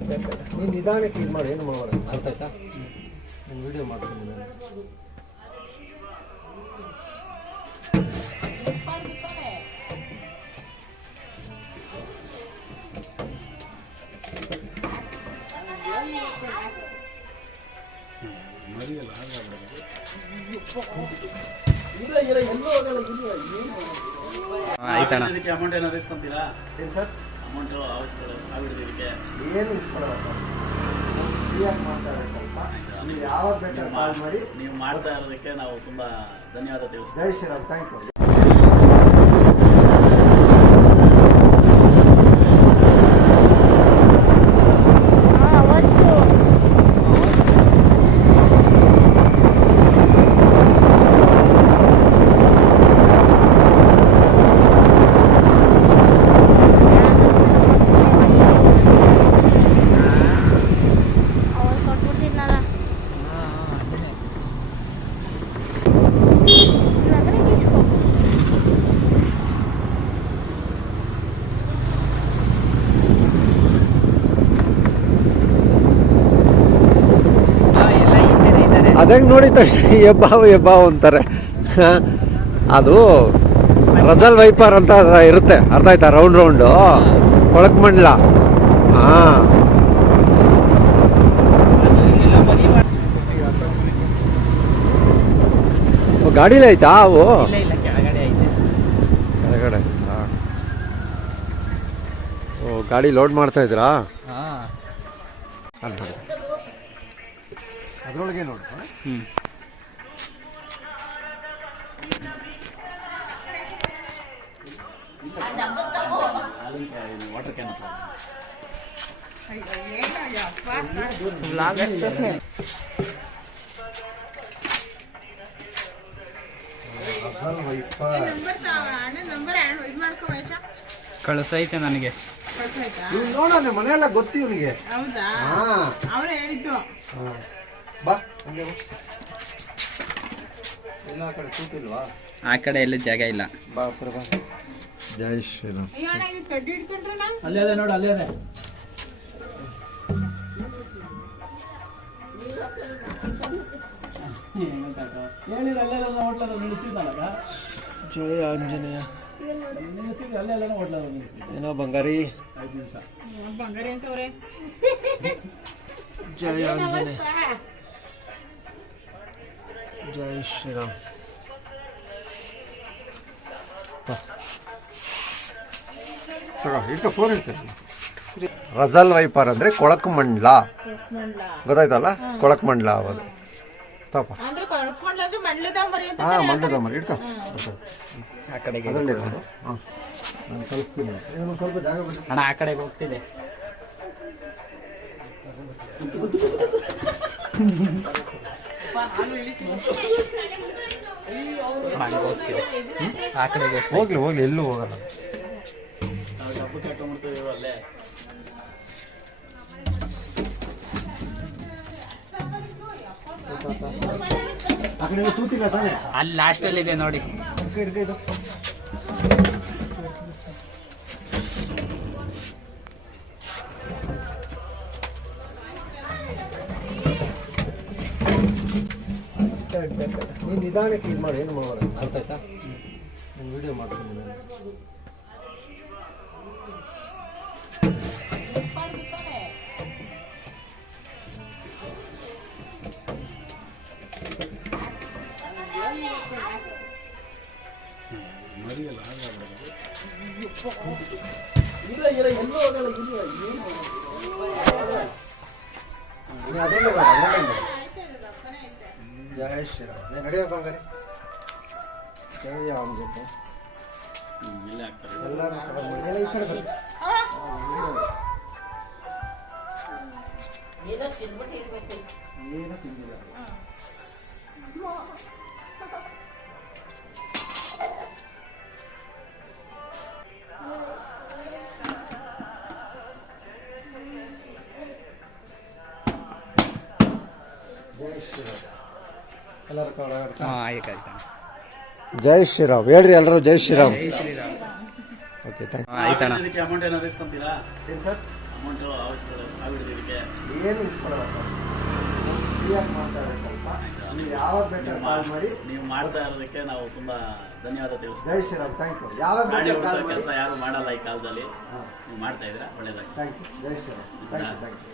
ನೀನು ನಿಧಾನಕ್ಕೆ ಇದು ಮಾಡಿ ಏನು ಮಾಡೋದು ಅರ್ಥ ಆಯ್ತಾ? ನಾನು ವಿಡಿಯೋ ಮಾಡ್ತೀನಿ ನಾನು. ಆಯ್ತಣ್ಣ. ಅಮೌಂಟ್ ಏನಾದ್ರು ಇಸ್ಕೊಂತೀರಾ? ಏನು ಸರ್? ಅಮೌಂಟ್ ಆಗಿರೋದಕ್ಕೆ ಏನು ಇಸ್ಕೊಳ್ಳೋದು ಯಾವಾಗ ಬೇಕಾದ್ರೆ ಕಾಲ್ ಮಾಡಿ. ನೀವು ಮಾಡ್ತಾ ಇರೋದಕ್ಕೆ ನಾವು ತುಂಬಾ ಧನ್ಯವಾದ ತಿಳಿಸ್ತೀವಿ. ಜೈ ಶ್ರೀರಾಮ್. Thank you. ಅದಂಗೆ ನೋಡಿ ತಕ್ಷಣ ಎಬ್ಬಾವು ಅಂತಾರೆ. ಅದು ರಜಲ್ ವೈಪರ್ ಅಂತ ಇರುತ್ತೆ, ಅರ್ಥ ಆಯ್ತಾ? ರೌಂಡು ಕೊಳಕ್ಮಂಡ್ಲ. ಹಾಂ, ಗಾಡಿಲೇ ಆಯ್ತಾ ಅವು? ಕೆಳಗಡೆ. ಓ, ಗಾಡಿ ಲೋಡ್ ಮಾಡ್ತಾ ಇದ್ರಾ? ಅಲ್ಲಿ ನೋಡಿ, ಅದರೊಳಗೆ ನೋಡಿ. ವಾಟರ್ ಕ್ಯಾನ್ ಕಳಿಸೈತೆ ನನಗೆ. ನೋಡೋಣ, ಮನೆಯೆಲ್ಲ ಗೊತ್ತು ಇವನಿಗೆ. ಹೌದಾ? ಅವರೇ ಹೇಳಿದ್ದು. ಬಾ, ಹಂಗೆ ಬಾ. ಎಲ್ಲ ಆ ಕಡೆ ಕೂತಿಲ್ವಾ? ಆ ಕಡೆ ಎಲ್ಲ ಜಾಗ ಇಲ್ಲ. ಬಾ, ಬಾ. ಜೈ ಶ್ರೀರಾಮ್. ಕಡ್ಡಿ ಹಿಡ್ಕೊಂಡ್ರೆ ನಾನು ಅಲ್ಲೇ ಅದೇ ನೋಡು, ಅಲ್ಲೇ ಅದೇ. ಹೇಳಿದ್ರೆ ಅಲ್ಲೆಲ್ಲ ಹೋಟ್ಲಲ್ಲ ನಿಲ್ಲಿಸ್ತಿದ್ದಲ್ಲ. ಜೈ ಆಂಜನೇಯ. ನಿಲ್ಲಿಸ್ತಿದ್ದು ಅಲ್ಲೆಲ್ಲ ಹೋಟ್ಲಲ್ಲ ನಿಲ್ಲಿಸ್ತಿದ್ದು. ಏನೋ ಬಂಗಾರಿ. 5 ನಿಮಿಷ ಬಂಗಾರಿ ಅಂತವ್ರೆ. ಜೈ ಆಂಜನೇಯ. ಜೈ ಶ್ರೀರಾಮ್. ತಗೋ, ಇಟ್ಕೊ, ಫೋನ್ ಇಟ್ಕೊ. ರಜಲ್ ವೈಪರ್ ಅಂದ್ರೆ ಕೊಳಕ್ಮಂಡ್ಲ, ಗೊತ್ತಾಯ್ತಲ್ಲ? ಕೊಳಕ್ಮಂಡ್ಲ ಅವಾಗ ತಪ್ಪ. ಅಂದ್ರೆ ಕಳ್ಕೊಂಡ್ಲಾದ್ರು ಮಂಡ್ಲದ ಮರಿ ಅಂತ. ಹಾಂ, ಮಂಡ್ಲದ ಮರಿ ಇಟ್ಕೊ. ಆ ಕಡೆಗೆ ಅದರಲ್ಲಿ ಹಾಂ, ನಾನು ಕಳಿಸ್ತೀನಿ. ಏನು ಸ್ವಲ್ಪ ಜಾಗ ಬಿಡಿ ಅಣ್ಣ, ಆ ಕಡೆಗೆ ಹೋಗ್ತಿದೆ. ಆ ಕಡೆಗೆ ಹೋಗ್ಲಿ ಹೋಗ್ಲಿ, ಎಲ್ಲೂ ಹೋಗಲ್ಲ. ಹಬ್ಬಕ್ಕೆ ಹಾಕೊಂಡ್ಬಿಡ್ತೀವಿ ಅಲ್ಲೇ. ಆ ಕಡೆ ತೂತಿಲ್ಲ ತಾನೆ? ಅಲ್ಲಿ ಲಾಸ್ಟಲ್ಲಿ ಇದೆ ನೋಡಿ. ಇದು ನೀನು ನಿಧಾನಕ್ಕೆ ಇದು ಮಾಡಿ, ಏನು ಮಾಡೋದು ಅರ್ಥ ಆಯ್ತಾ? ನಾನು ವಿಡಿಯೋ ಮಾಡ್ತೀನಿ ನಾನು. ಜೈ ಶ್ರೀರಾಮ್. ನಡೆಯಪ್ಪ ಹಂಗಾರೆ. ಜೈ ಆಂಜನೇಯ. ಇಲ್ಲೇ ಆಗ್ತಾರೆ. ಎಲ್ಲರೂ ಎಲ್ಲ ಈ ಕಡೆ ಬನ್ನಿ. ಏನು ತಿಂದಿಲ್ಲ. ಜೈ ಶ್ರೀರಾಮ್. ಎಲ್ಲರೂ ಜೈ ಶ್ರೀರಾಮ್ ಹೇಳ್ರಿ, ಎಲ್ಲರೂ ಜೈ ಶ್ರೀರಾಮ್. Okay, thank you. ಆಯ್ತಣ್ಣ. ಅಮೌಂಟ್ ಏನಾದ್ರು ಇಸ್ಕೊಂತೀರಾ? ಏನು ಸರ್? ಅಮೌಂಟ್ ಅವಶ್ಯಕತೆ ಆಗಿಬಿಟ್ಟಿದ್ದಕ್ಕೆ ಏನು ಇಸ್ಕೊಳ್ಳೋದು ಫ್ರೀಯಾಗಿ ಮಾಡ್ತಾ ಇರೋ ಕೆಲಸ. ನೀವು ಯಾವಾಗ ಬೇಕಾದ್ರೆ ಕಾಲ್ ಮಾಡಿ. ನೀವು ಮಾಡ್ತಾ ಇರೋದಕ್ಕೆ ನಾವು ತುಂಬಾ ಧನ್ಯವಾದ ತಿಳಿಸ್ತೀವಿ. ಜೈ ಶ್ರೀರಾಮ್. Thank you. ಯಾವಾಗ ಗಾಡಿ ಬೇಕಾದ್ರೆ ಓಡಿಸೋ ಕಾಲ್ ಮಾಡಿ. ಕೆಲಸ ಯಾರು ಮಾಡಲ್ಲ ಈ ಕಾಲದಲ್ಲಿ. ಹಾಂ, ನೀವು ಮಾಡ್ತಾ ಇದ್ದೀರಾ, ಒಳ್ಳೇದಾಗಿ. Thank you. ಜೈ ಶ್ರೀರಾಮ್. Thank you.